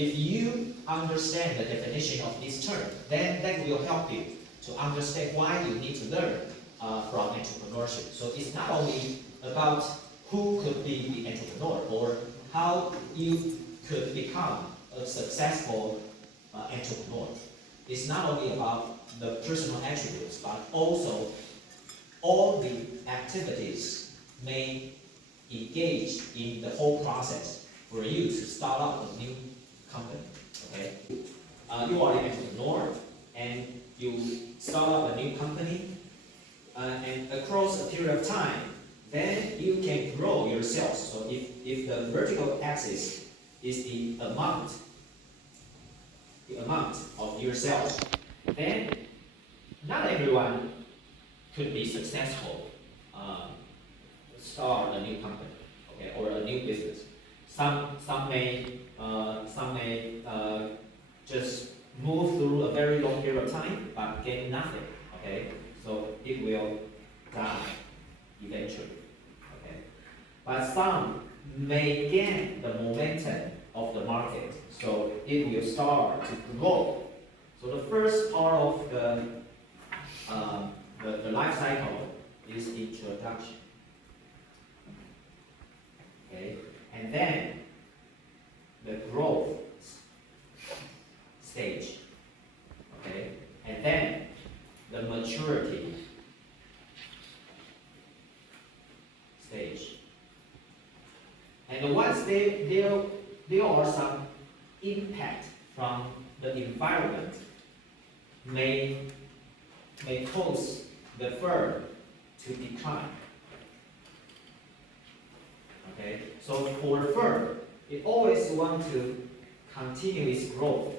if you understand the definition of this term, then that will help you to understand why you need to learn from entrepreneurship. So it's not only about who could be the entrepreneur or how you could become a successful entrepreneur. It's not only about the personal attributes, but also all the activities may engage in the whole process for you to start up a new company. Okay, you are an entrepreneur and you start up a new company, and across a period of time, then you can grow your sales. So if the vertical axis is the amount of your sales, then not everyone could be successful start a new company, okay, or a new business. Some may just move through a very long period of time but gain nothing. Okay, so it will die eventually. Okay, but some may gain the momentum of the market, so it will start to grow. So the first part of the life cycle is introduction. Okay, and then the growth stage. Okay, and then the maturity stage. And once there are some impact from the environment may cause the firm to decline. Okay, so for the firm, it always want to continue its growth,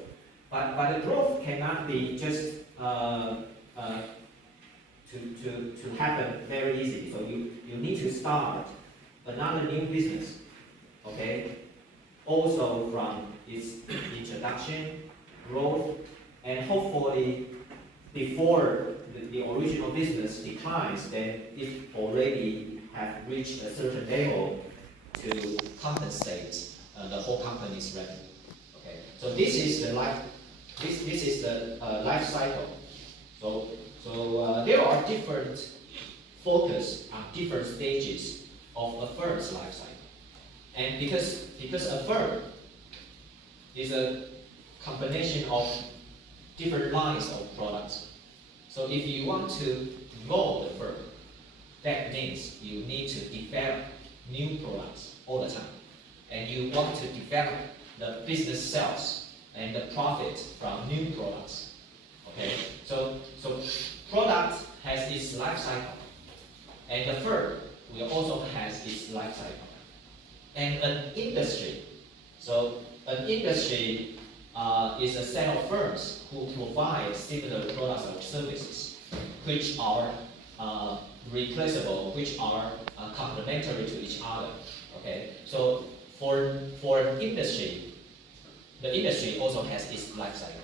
but the growth cannot be just to happen very easily. So you need to start another new business. Okay, also from its introduction, growth, and hopefully before the original business declines, then it already have reached a certain level to compensate the whole company's revenue. Okay, so this is the life. This is the life cycle. So there are different focus on different stages of a firm's life cycle, and because a firm is a combination of different lines of products. So if you want to grow the firm, that means you need to develop new products all the time. And you want to develop the business sales and the profit from new products. Okay? So product has its life cycle. And the firm will also has its life cycle. And an industry. So an industry is a set of firms who provide similar products or services, which are replaceable, which are complementary to each other. Okay, so for an industry, the industry also has its life cycle.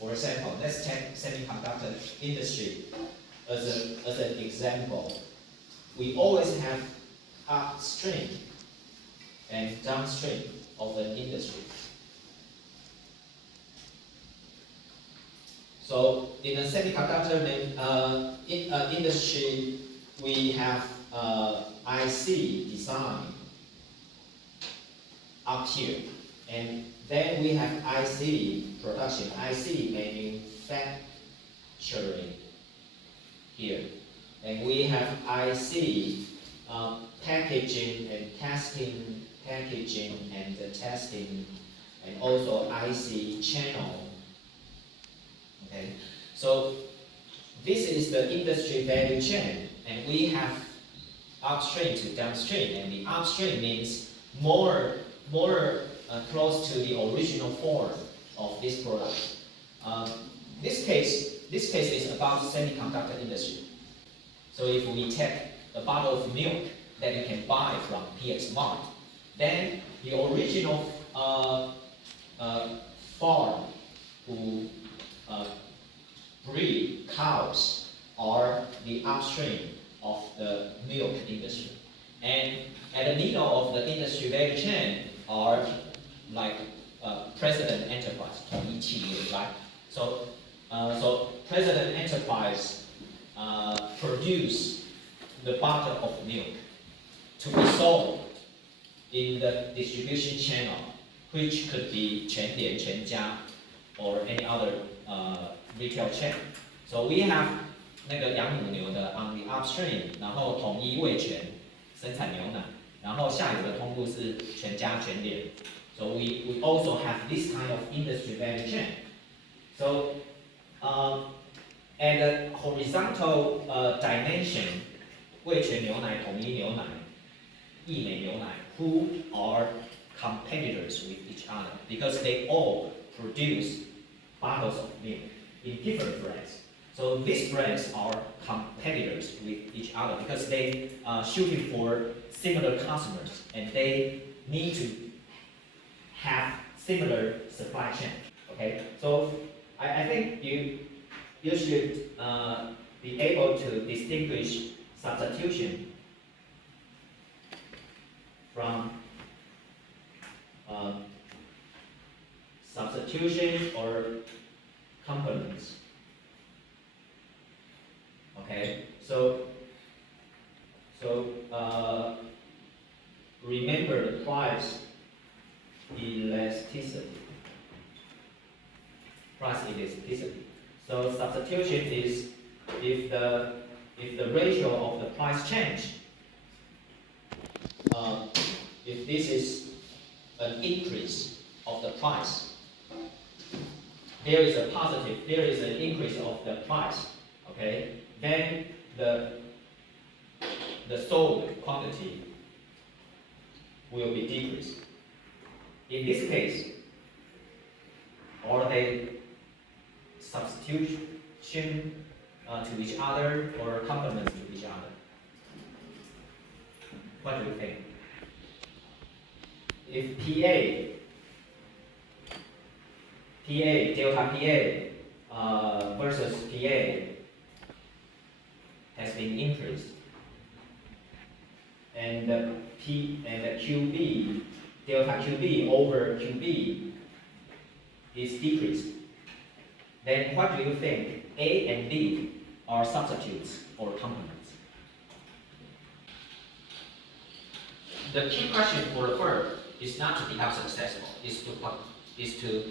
For example, let's take semiconductor industry as an example. We always have upstream and downstream of an industry. So in a semiconductor industry, we have IC design up here, and then we have IC production, IC manufacturing here, and we have IC packaging and testing, and also IC channel. Okay, so this is the industry value chain, and we have upstream to downstream, and the upstream means more close to the original form of this product. This case is about semiconductor industry. So if we take a bottle of milk that you can buy from PX Mart, then the original farm who breed cows are the upstream of the milk industry. And at the middle of the industry value chain are like President Enterprise 统一企业 right? So President Enterprise produce the bottle of milk to be sold in the distribution channel, which could be 全联、全家 or any other retail chain. So we have 那个养母牛的 on the upstream, 然后统一味全生产牛奶，然后下游的通路是全家、全联。So we also have this kind of industry value chain. So at the horizontal dimension, 味全牛奶、统一牛奶、益美牛奶 who are competitors with each other because they all produce bottles of milk in different brands. So these brands are competitors with each other because they are shooting for similar customers and they need to have similar supply chain. Okay, so I think you should be able to distinguish substitution from substitution or complements. Okay, so remember the price elasticity. Price elasticity. So substitution is if the ratio of the price change. If this is an increase of the price, there is a positive, there is an increase of the price, okay? Then the sold quantity will be decreased. In this case, are they substitution to each other or complements to each other? What do you think? If delta PA versus PA has been increased, and the QB, delta QB over QB is decreased, then what do you think? A and B are substitutes or complements? The key question for the firm is not to become successful, is to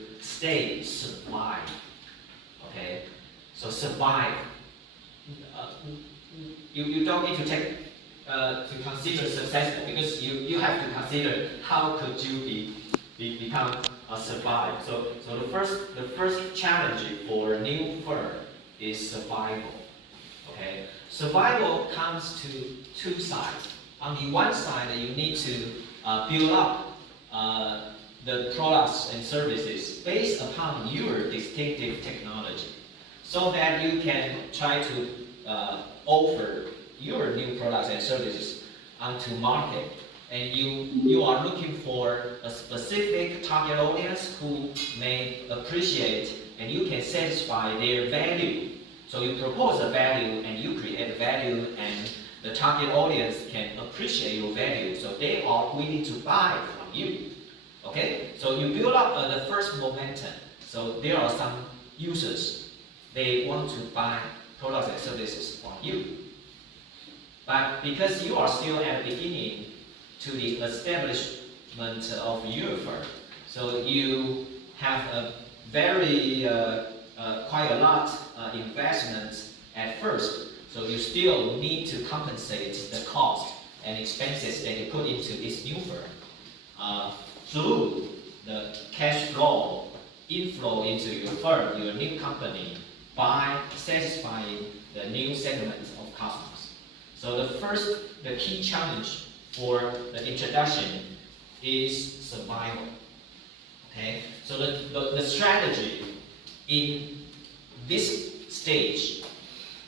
survive. Okay, so survive. You don't need to take to consider successful because you have to consider how could you become survive. So the first challenge for a new firm is survival. Okay, survival comes to two sides. On the one side, you need to build up the products and services based upon your distinctive technology, so that you can try to offer your new products and services onto market. And you are looking for a specific target audience who may appreciate and you can satisfy their value. So you propose a value and you create value and the target audience can appreciate your value, so they are willing to buy from you. Okay, so you build up the first momentum. So there are some users, they want to buy products and services from you. But because you are still at the beginning to the establishment of your firm, so you have a very quite a lot investment at first. So you still need to compensate the cost and expenses that you put into this new firm through the cash flow inflow into your firm, your new company, by satisfying the new segment of customers. So the key challenge for the introduction is survival. Okay, so the strategy in this stage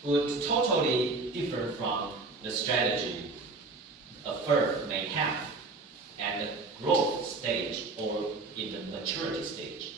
would totally differ from the strategy a firm may have at the growth stage or in the maturity stage.